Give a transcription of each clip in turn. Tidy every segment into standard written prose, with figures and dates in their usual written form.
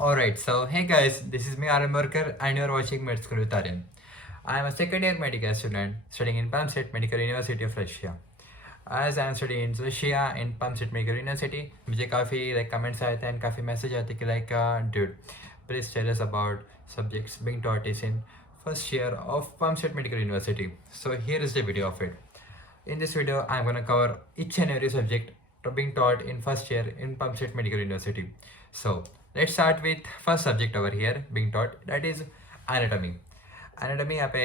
Alright, so hey guys, this is me Aryan Barkar and you are watching Med School with Aryan. I am a second year medical student studying in Palm State Medical University of Russia. As I am studying in Russia in Palm State Medical University, मुझे काफ़ी comments आए थे and काफ़ी message आते कि dude, please tell us about subjects being taught is in first year of Palm State Medical University. So here is the video of it. In this video, I am gonna cover each and every subject being taught in first year in Palm State Medical University. So let's start with first subject over here being taught, that is anatomy. Anatomy यहाँ पे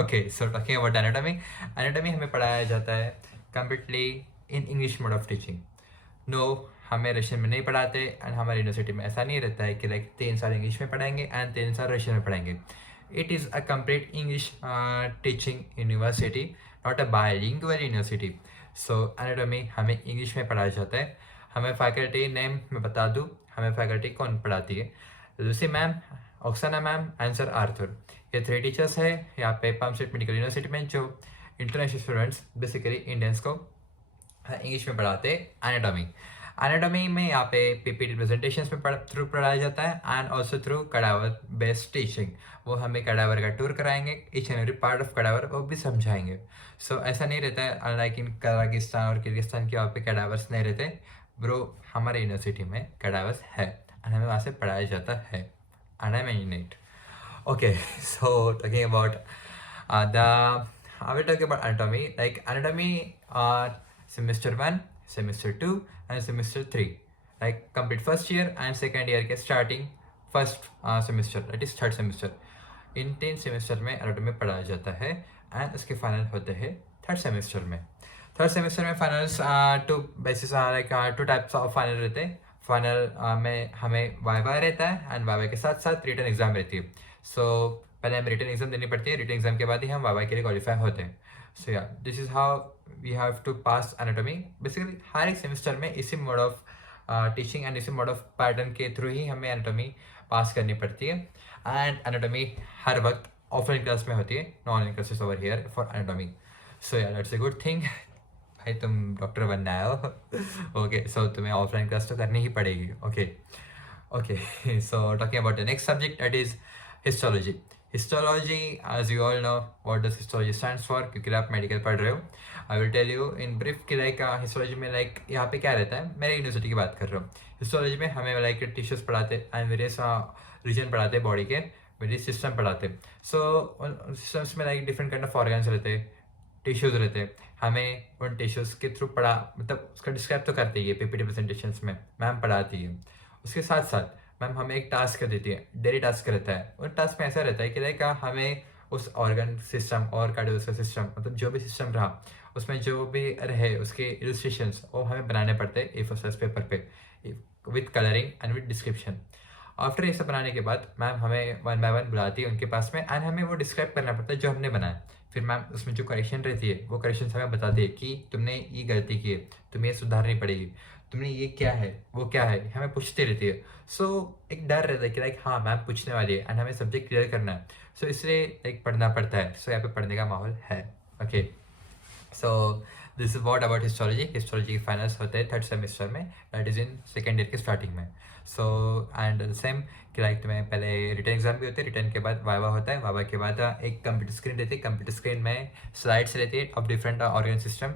okay so talking about anatomy हमें पढ़ाया जाता है completely in English mode of teaching. No, हमें Russian में नहीं पढ़ाते एंड हमारी यूनिवर्सिटी में ऐसा नहीं रहता है कि 3 साल इंग्लिश में पढ़ाएंगे एंड 3 साल रशियन में पढ़ाएंगे. It is a complete English teaching university, not a bilingual university. So anatomy हमें इंग्लिश में पढ़ाया जाता है. हमें फैकल्टी नेम मैं बता दूँ, हमें फैकल्टी कौन पढ़ाती है. Lucy ma'am, Oksana ma'am and sir Arthur, ये 3 टीचर्स है यहाँ पे पाम स्टेट मेडिकल यूनिवर्सिटी में जो इंटरनेशनल स्टूडेंट्स बेसिकली इंडियंस को इंग्लिश में पढ़ाते हैं एनाटॉमी. एनाटॉमी में यहाँ पे पीपीटी प्रेजेंटेशंस में थ्रू पढ़ाया जाता है and also through cadaver based teaching. वो हमें कडावर का टूर कराएंगे, each and every part of cadaver वो भी समझाएंगे. सो ऐसा नहीं रहता है अनलाइक इन कजाकिस्तान और किर्गिस्तान के वहाँ पे कडावर्स नहीं रहते. ब्रो, हमारे यूनिवर्सिटी में कडावर्स है एंड हमें वहाँ से पढ़ाया जाता है and I'm in it. Okay, so talking about I will talk about anatomy. Like anatomy, semester 1, semester 2, and semester 3. Like complete first year and second year के starting first semester, that is third semester. In 3 semester में anatomy पढ़ाया जाता है and उसके final होते हैं third semester में. Third semester में finals two basis two types of final रहते हैं. फाइनल में हमें वाइवा रहता है एंड वाइवा के साथ साथ रिटन एग्जाम रहती है. सो पहले हमें रिटन एग्जाम देनी पड़ती है, रिटन एग्जाम के बाद ही हम वाइवा के लिए क्वालिफाई होते हैं. So yeah this is how we have to pass anatomy. Basically हर एक सेमेस्टर में इसी मोड ऑफ टीचिंग एंड इसी मोड ऑफ पैटर्न के थ्रू ही हमें एनाटॉमी पास करनी पड़ती है. एंड एनाटॉमी हर वक्त ऑफलाइन क्लास में होती है, no online classes over here for anatomy. So yeah that's a good thing. भाई तुम डॉक्टर बनना है हो. ओके, सो तुम्हें ऑफलाइन क्लास तो करनी ही पड़ेगी. Okay, so talking about the next subject, that is histology. Histology, as you all know what does histology stands for, क्योंकि आप मेडिकल पढ़ रहे हो. I will tell you in brief कि हिस्टोलॉजी में यहाँ पे क्या रहता है. मेरे यूनिवर्सिटी की बात कर रहा हूँ. हिस्टोलॉजी में हमें टिश्यूज पढ़ाते एंड वेरियस रीजन पढ़ाते, बॉडी के वेरियस सिस्टम पढ़ाते. सो उन सिस्टम्स में डिफरेंट काइंड ऑफ ऑर्गन्स रहते, टिश्यूज रहते हैं. हमें उन टिश्यूज के थ्रू पढ़ा मतलब उसका डिस्क्राइब तो करती है पीपीटी प्रेजेंटेशंस में मैम पढ़ाती है. उसके साथ साथ मैम हमें एक टास्क देती है, डेली टास्क रहता है. उन टास्क में ऐसा रहता है कि हमें उस ऑर्गन सिस्टम और कार्डियोवास्कुलर सिस्टम मतलब जो भी सिस्टम रहा उसमें जो भी रहे उसके इलस्ट्रेशंस वो हमें बनाने पड़ते हैं A4 साइज पेपर पे with colouring and with description. After ये सब बनाने के बाद मैम हमें 1 बाय 1 बुलाती है उनके पास में एंड हमें वो डिस्क्राइब करना पड़ता है जो हमने बनाया. फिर मैम उसमें जो करेक्शन रहती है वो करेक्शन हमें बताती है कि तुमने ये गलती की है, तुम्हें ये सुधारनी पड़ेगी, तुमने ये क्या है वो क्या है, हमें पूछती रहती है. सो एक डर रहता है कि हाँ मैम पूछने वाली है एंड हमें सब्जेक्ट क्लियर करना है. सो इसलिए पढ़ना पड़ता है. सो यहाँ पे पढ़ने का माहौल है. Okay, so this is what about histology. Histology के फाइनल्स होते हैं थर्ड सेमेस्टर में, that is in second year के स्टार्टिंग में. सो एंड सेम कि तुम्हें पहले रिटन एग्जाम भी होते हैं, रिटन के बाद वाइवा होता है, वाइवा के बाद एक कंप्यूटर स्क्रीन रहती है. कंप्यूटर स्क्रीन में स्लाइड्स रहती है of different organ system.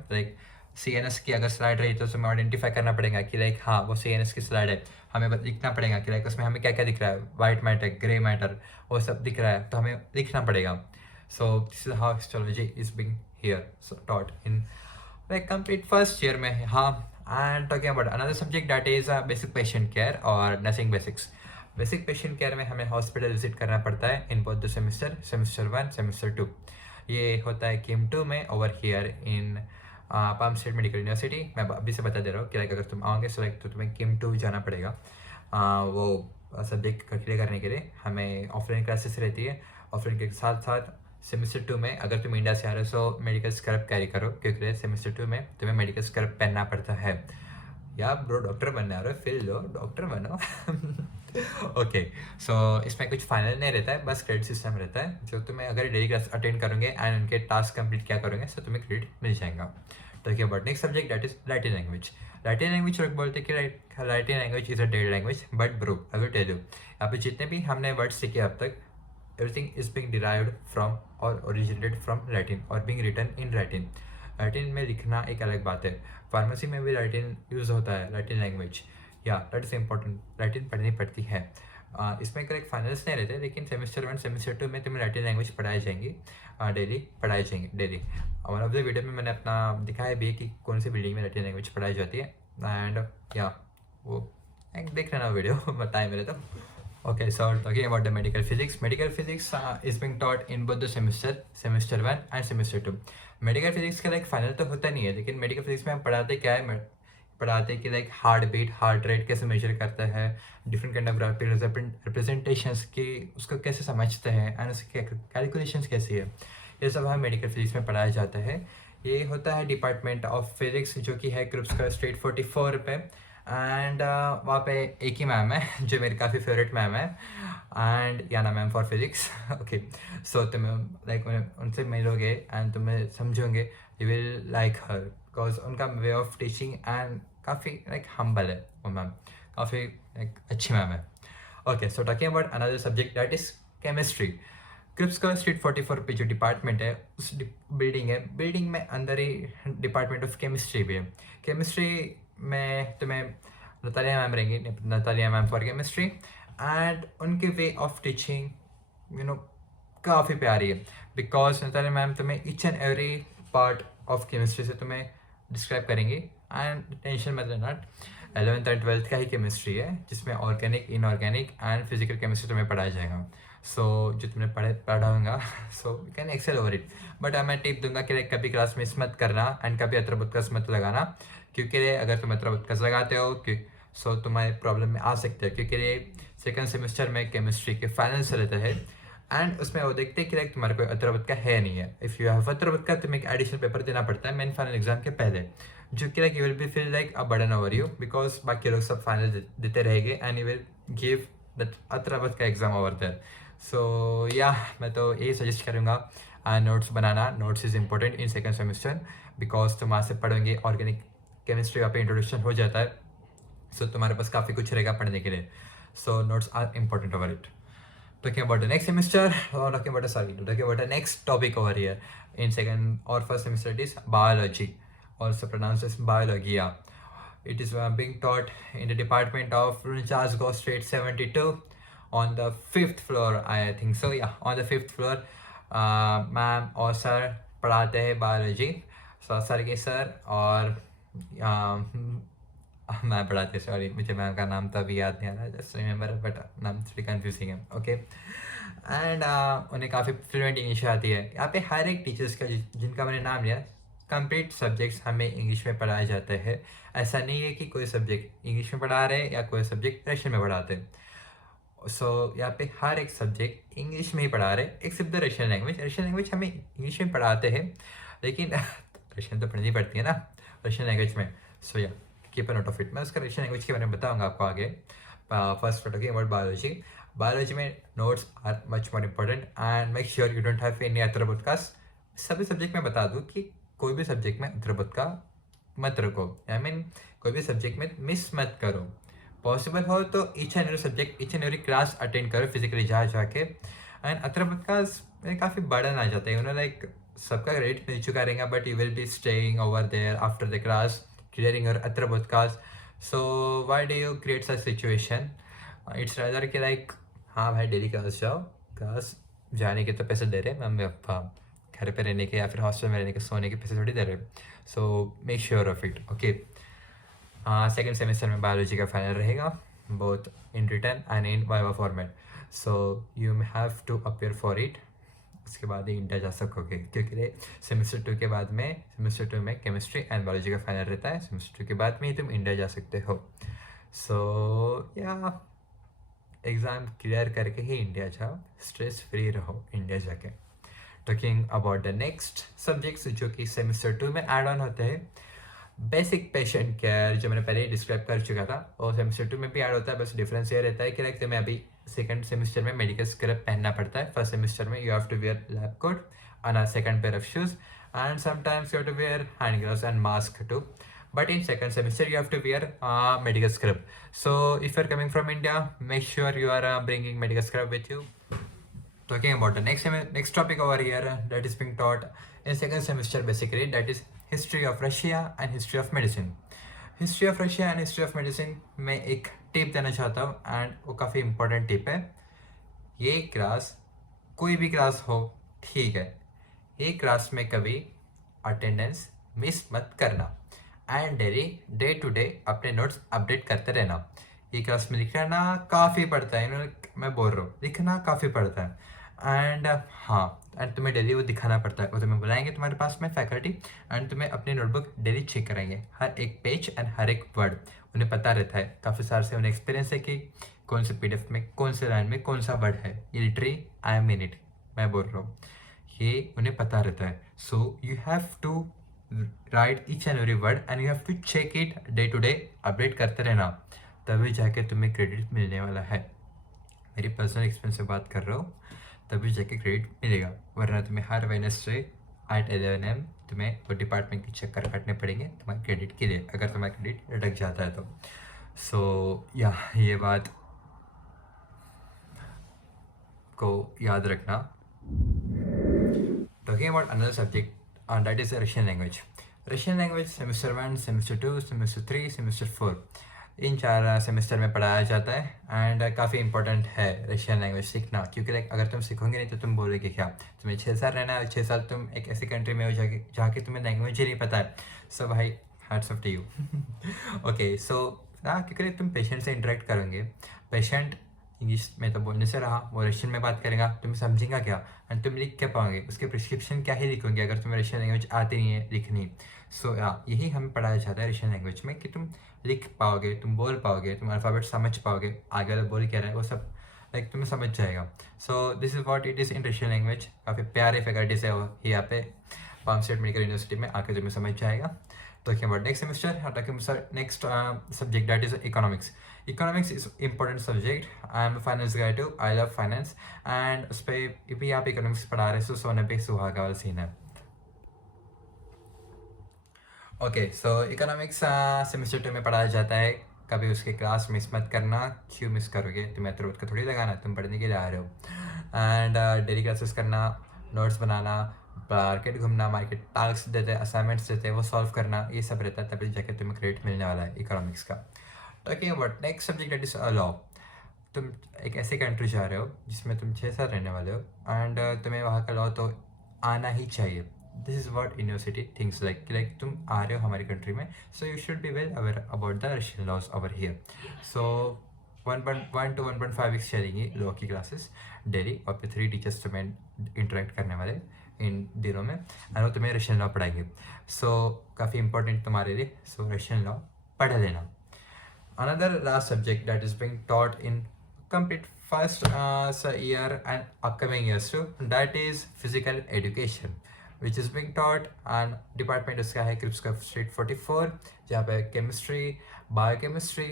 CNS की अगर स्लाइड रही तो उसमें आइडेंटिफाई करना पड़ेगा कि हाँ वो CNS की स्लाइड है. हमें लिखना पड़ेगा कि उसमें हमें क्या क्या दिख रहा है, वाइट मैटर, ग्रे मैटर, वो सब दिख रहा है तो हमें लिखना पड़ेगा. So this is how histology is being here taught in complete first year में. हाँ, and talking about another subject that is basic patient care और nursing basics. Basic patient care में हमें हॉस्पिटल विजिट करना पड़ता है in both the semester 1, semester 2. ये होता है KIM 2 में over here in Perm state medical university. मैं अभी से बता दे रहा हूँ कि अगर तुम आओगे तो तुम्हें KIM 2 जाना पड़ेगा. वो सब्जेक्ट क्लियर करने के लिए हमें ऑफलाइन क्लासेस रहती है. ऑफलाइन के साथ साथ सेमेस्टर 2 में अगर तुम इंडिया से आ रहे हो तो मेडिकल स्क्रब कैरी करो, क्योंकि सेमेस्टर 2 में तुम्हें मेडिकल स्क्रब पहनना पड़ता है. या ब्रो डॉक्टर बनने आ रहे हो, फिर लो डॉक्टर बनो. ओके, सो इसमें कुछ फाइनल नहीं रहता है, बस क्रेडिट सिस्टम रहता है. जो तुम्हें अगर डेली क्लास अटेंड करोगे एंड उनके टास्क कंप्लीट क्या करोगे तो तुम्हें क्रेडिट मिल जाएगा. Talking about next subject that is Latin language. Latin language लोग बोलते हैं कि Latin language is a dead language, but bro I will tell you, यहाँ पे जितने भी हमने वर्ड सीखे अब तक, everything is being derived from or originated from Latin or being written in Latin. Latin में लिखना एक अलग बात है. फार्मेसी में भी लैटिन यूज़ होता है, लैटिन लैंग्वेज. या दैट इज़ इम्पोर्टेंट, लैटिन पढ़नी पड़ती है. इसमें करेक्ट फाइनल्स नहीं रहते, लेकिन सेमेस्टर 1 सेमेस्टर 2 में तुम्हें लैटिन लैंग्वेज पढ़ाई जाएंगी, डेली पढ़ाई जाएंगे daily. One of the video में मैंने अपना दिखाया भी है कि कौन सी बिल्डिंग में लैटिन लैंग्वेज पढ़ाई जाती है. एंड या वो देख लेना वीडियो टाइम मिले तो. Okay, so talking about the medical physics is being taught in both the semester 1 and semester 2. Medical physics का लाइक फाइनल तो होता नहीं है, लेकिन मेडिकल फिजिक्स में हम पढ़ाते क्या है, पढ़ाते कि like heart beat, heart rate कैसे मेजर करता है, different kind of graphic representations की उसको कैसे समझते हैं, एंड उसकी कैलकुलेशंस कैसी है, ये सब हमें मेडिकल फिजिक्स में पढ़ाया जाता है. ये होता है डिपार्टमेंट ऑफ फिजिक्स, जो कि है ग्रुप्स का स्ट्रीट 44 पे. एंड वहाँ पे एक ही मैम है जो मेरी काफ़ी फेवरेट मैम है, and Yana ma'am for physics. Okay, so तुम्हें लाइक उनसे मिलोगे एंड तुम्हें समझोगे, you will like her, because उनका वे ऑफ टीचिंग एंड काफ़ी लाइक हम्बल है वो मैम, काफ़ी लाइक अच्छी मैम है. Okay, so talking about another subject that is chemistry. क्रिप्स का स्ट्रीट 44 पे जो डिपार्टमेंट है, उस बिल्डिंग में अंदर ही डिपार्टमेंट ऑफ केमिस्ट्री भी है. केमिस्ट्री में तुम्हें नतालिया मैम रहेंगी, Natalia ma'am for chemistry, and उनके वे ऑफ टीचिंग काफ़ी प्यारी है, बिकॉज नतालिया मैम तुम्हें each and every part of chemistry से तुम्हें डिस्क्राइब करेंगी. एंड टेंशन मत लेना, 11th और 12th का ही केमिस्ट्री है, जिसमें organic, inorganic and physical chemistry तुम्हें पढ़ाया जाएगा. सो जो तुमने पढ़ा होगा, so you can excel over it. But मैं टिप दूंगा कि कभी क्लास मिस मत करना एंड कभी अत्रबुत्कस मत लगाना, क्योंकि अगर तुम अत्रबुत्कस लगाते हो सो तुम्हारे प्रॉब्लम में आ सकते हैं, क्योंकि सेकंड सेमेस्टर में केमिस्ट्री के फाइनल्स रहते हैं एंड उसमें वो देखते हैं कि तुम्हारे कोई अत्रबुत्का है नहीं है. इफ़ यू हैव अत्रबुत्का, तुम्हें एक एडिशनल पेपर देना पड़ता है मेन फाइनल एग्जाम के पहले, जो कि you will be feel like a burden over you, because बाकी लोग सब फाइनल देते रहेंगे and you will give that अत्रबुत्का exam over there. So yeah मैं तो यही सजेस्ट करूँगा, नोट्स बनाना. Notes is important in second semester, because तुम वहाँ से पढ़ोगे, ऑर्गेनिक केमिस्ट्री वहाँ पे इंट्रोडक्शन हो जाता है, सो तुम्हारे पास काफ़ी कुछ रहेगा पढ़ने के लिए. So notes are important over it. Talking about the next semester, or talking about the next topic over here in second or first semester, it is biology, also pronounced as biologia. It is being taught in the department of Runchasgo Street 72 on the 5th floor, I think so. Yeah, on the 5th floor, ma'am और sir पढ़ाते हैं biology. Sir के sir और मैं पढ़ाते, sorry मुझे ma'am का नाम तो अभी याद नहीं आ रहा, जस्ट रिमेंबर, बट नाम थोड़ी कंफ्यूजिंग है. ओके, एंड उन्हें काफ़ी फ्लुएंट इंग्लिश आती है. यहाँ पे हर एक टीचर्स का जिनका मैंने नाम लिया, कंप्लीट सब्जेक्ट्स हमें इंग्लिश में पढ़ाए जाते हैं. ऐसा नहीं है कि कोई सब्जेक्ट इंग्लिश में पढ़ा रहे हैं या कोई सब्जेक्ट रशियन में पढ़ाते हैं. सो यहाँ पे हर एक सब्जेक्ट इंग्लिश में ही पढ़ा रहे हैं, except the Russian language. Russian language हमें इंग्लिश में पढ़ाते हैं, लेकिन रशियन तो पढ़नी पड़ती है ना रशियन लैंग्वेज में. सो या keep a note of it. मैं उसका रशियन लैंग्वेज के बारे में बताऊंगा आपको आगे. फर्स्ट टॉकिंग अबाउट बायोलॉजी में notes are much more important, and make sure you don't have any अत्रबुत्कास. सभी सब्जेक्ट में बता दूँ कि कोई भी सब्जेक्ट में अत्रबुत्का मत रखो, आई मीन कोई भी सब्जेक्ट में मिस मत करो. पॉसिबल हो तो each and every subject, each and every class attend करो फिजिकली जाके. एंड अत्रबुत्कास में काफ़ी बर्डन आ जाता है, लाइक सबका रेट मिल चुका रहेगा, but you will be staying over there after the class clearing your अत्रबुत्कास. So why do you create such situation? It's rather कि like हाँ भाई डेली क्लास जाओ, क्लास जाने के तो पैसे दे रहे, मम्मी पापा घर पे रहने के या फिर हॉस्टल में रहने के सोने के पैसे थोड़ी दे रहे. So make sure of it. Okay, second semester में बायोलॉजी का फाइनल रहेगा, both in written and in viva format. So you have to appear for it. उसके बाद ही इंडिया जा सकोगे, क्योंकि सेमेस्टर 2 के बाद में, सेमेस्टर 2 में केमिस्ट्री एंड बायोलॉजी का फाइनल रहता है. सेमेस्टर 2 के बाद में ही तुम इंडिया जा सकते हो. सो या एग्ज़ाम क्लियर करके ही इंडिया जाओ, स्ट्रेस फ्री रहो इंडिया जाके. Talking about the next subjects जो कि सेमेस्टर 2 में ऐड ऑन होते हैं, बेसिक पेशेंट केयर जो मैंने पहले ही डिस्क्राइब कर चुका था, और सेमेस्टर 2 में भी ऐड होता है. बस डिफरेंस ये रहता है कि लाइक तुम्हें अभी सेकंड सेमेस्टर में मेडिकल स्क्रब पहनना पड़ता है. फर्स्ट सेमेस्टर में you have to wear lab coat and a second pair of shoes, and sometimes you have to wear hand gloves and mask too. But in second semester you have to wear medical scrub. So if you're coming from India, make sure you are bringing medical scrub with you. Talking about the next topic over here that is being taught in second semester, basically, that is history of Russia and history of medicine. History of Russia and history of medicine में एक tip देना चाहता हूँ, and वो काफ़ी important tip है. ये class कोई भी क्लास हो, ठीक है, ये क्लास में कभी अटेंडेंस मिस मत करना, and daily day to day अपने नोट्स अपडेट करते रहना. ये क्लास में लिखना काफ़ी पड़ता है, मैं बोल रहा हूँ, लिखना काफ़ी पड़ता है. एंड हाँ, एंड तुम्हें डेली वो दिखाना पड़ता है. वो तुम्हें बुलाएंगे तुम्हारे पास में फैकल्टी, एंड तुम्हें अपनी नोटबुक डेली चेक कराएंगे, हर एक पेज एंड हर एक वर्ड उन्हें पता रहता है. काफ़ी साल से उन्हें एक्सपीरियंस है कि कौन से PDF में कौन से लाइन में कौन सा वर्ड है. ये literally I am in it, मैं बोल रहा हूँ, ये उन्हें पता रहता है. So you have to write each and every word and you have to check it day to day, update करते रहना, तभी जाके तुम्हें क्रेडिट मिलने वाला है. मेरी पर्सनल एक्सपीरियंस से बात कर रहा हूँ, तभी जाके क्रेडिट मिलेगा, वरना तुम्हें हर वेडनेसडे एट 11 AM तुम्हें वो डिपार्टमेंट के चक्कर काटने पड़ेंगे तुम्हारे क्रेडिट के लिए, अगर तुम्हारा क्रेडिट अटक जाता है तो. सो या ये बात को याद रखना. Talking about another subject that is Russian language. Russian language semester 1, semester 2, semester 3, semester 4, in 4 semester में पढ़ाया जाता है. एंड काफ़ी इंपॉर्टेंट है रशियन लैंग्वेज सीखना, क्योंकि लाइक अगर तुम सीखोगे नहीं तो तुम बोलोगे क्या. तुम्हें 6 साल रहना है, 6 साल तुम एक ऐसी कंट्री में हो जाके जहाँ की तुम्हें लैंग्वेज ही नहीं पता है. सो भाई hats off to you. Okay, so क्योंकि तुम पेशेंट से इंटरेक्ट करोगे, पेशेंट इंग्लिश में तो बोलने से रहा, वो रशियन में बात करेगा, तुम समझेगा क्या, एंड तुम लिख क्या पाओगे, उसके प्रिस्क्रिप्शन क्या ही लिखोगे अगर तुम्हें रशियन लैंग्वेज आती नहीं है लिखनी. सो यही हमें पढ़ाया जाता है रशियन लैंग्वेज में, कि तुम लिख पाओगे, तुम बोल पाओगे, तुम अल्फ़ाबेट समझ पाओगे, आगे वाला बोल क्या रहा है वो सब लाइक तुम्हें समझ जाएगा. So this is what it is in Russian language. काफ़ी प्यारे फैकल्टीज है वो यहाँ पे पाम स्टेट मेडिकल यूनिवर्सिटी में, आके तुम्हें समझ जाएगा. Talking about next semester, talking about next subject, that is economics. Economics is important subject. I am a finance guy too. I love finance. And उस पर भी आप economics पढ़ा रहे हो, सोने पे सुहागा वाला सीन है. ओके, सो इकोनॉमिक्स सेमेस्टर 2 में पढ़ाया जाता है. कभी उसके क्लास मिस मत करना. क्यों मिस करोगे, तुम्हें तो रोज का थोड़ी लगाना, तुम पढ़ने के लिए आ रहे हो. एंड डेली क्लासेस करना, नोट्स बनाना, मार्केट घूमना, मार्केट टास्क देते हैं, असाइनमेंट्स देते हैं, वो सॉल्व करना, ये सब रहता है, तभी जाके तुम्हें क्रेडिट मिलने वाला है इकोनॉमिक्स का. Talking about next subject that is law. तुम एक ऐसे कंट्री जा रहे हो जिसमें तुम 6 साल रहने वाले हो, एंड तुम्हें वहाँ का लॉ तो आना ही चाहिए. This is what university things like तुम आ रहे हो हमारी कंट्री में, so you should be well aware about the Russian laws over here. So 1.1 to 1.5 weeks चलेंगी लॉ की क्लासेस डेली, और फिर 3 टीचर्स तुम्हें इंटरेक्ट करने वाले इन दिनों में, एंड वो तुम्हें रशियन लॉ पढ़ाएंगे. सो काफ़ी इंपॉर्टेंट तुम्हारे लिए, सो रशियन लॉ पढ़ लेना. Another last subject that is being taught in complete first year and upcoming years too, that is physical education, which is being taught and department उसका है क्रिप्स स्ट्रीट 44, जहाँ पे केमिस्ट्री, बायोकेमिस्ट्री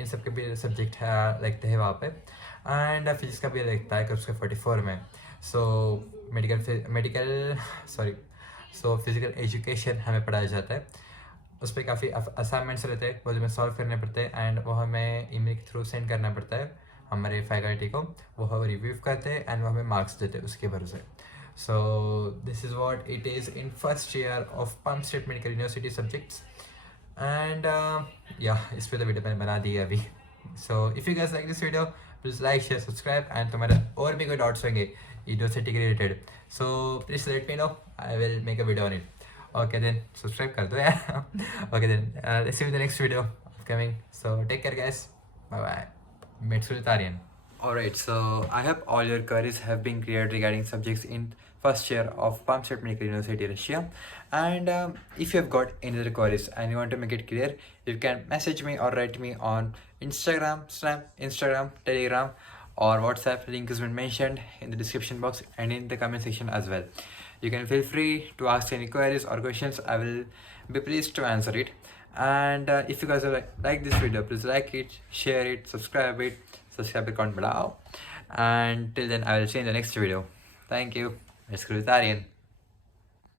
इन सब के भी subject लगते हैं वहाँ पे, एंड फिजिक्स का भी लगता है क्रिप्स 44 में. सो सो फिजिकल एजुकेशन हमें पढ़ाया जाता है. उस पर काफ़ी असाइनमेंट्स रहते हैं, वो हमें सॉल्व करने पड़ते हैं, एंड वो हमें ईमेल के थ्रू सेंड करना पड़ता है हमारे फैकल्टी को. वो हमें रिव्यू करते हैं एंड वो हमें मार्क्स देते हैं उसके भरोसे. So this is what it is in first year of palm state medical university subjects. And या इस पर तो वीडियो मैंने बना दी है अभी. So if you guys like this video, please like, share, subscribe, and तुम्हारे और भी कोई डाउट्स होंगे यूनिवर्सिटी के related, so please let me know, I will make a video on it. Okay then, subscribe कर दो यार. Okay then, let's see you in the next video upcoming. So take care guys. Bye bye. Metsulitarian. Alright, so I hope all your queries have been cleared regarding subjects in first year of Palm State Medical University, Russia. And if you have got any other queries and you want to make it clear, you can message me or write me on Instagram, Telegram, or WhatsApp. Link has been mentioned in the description box and in the comment section as well. You can feel free to ask any queries or questions. I will be pleased to answer it. And if you guys like this video, please like it, share it, subscribe icon below. And till then, I will see you in the next video. Thank you. It's Krutarian.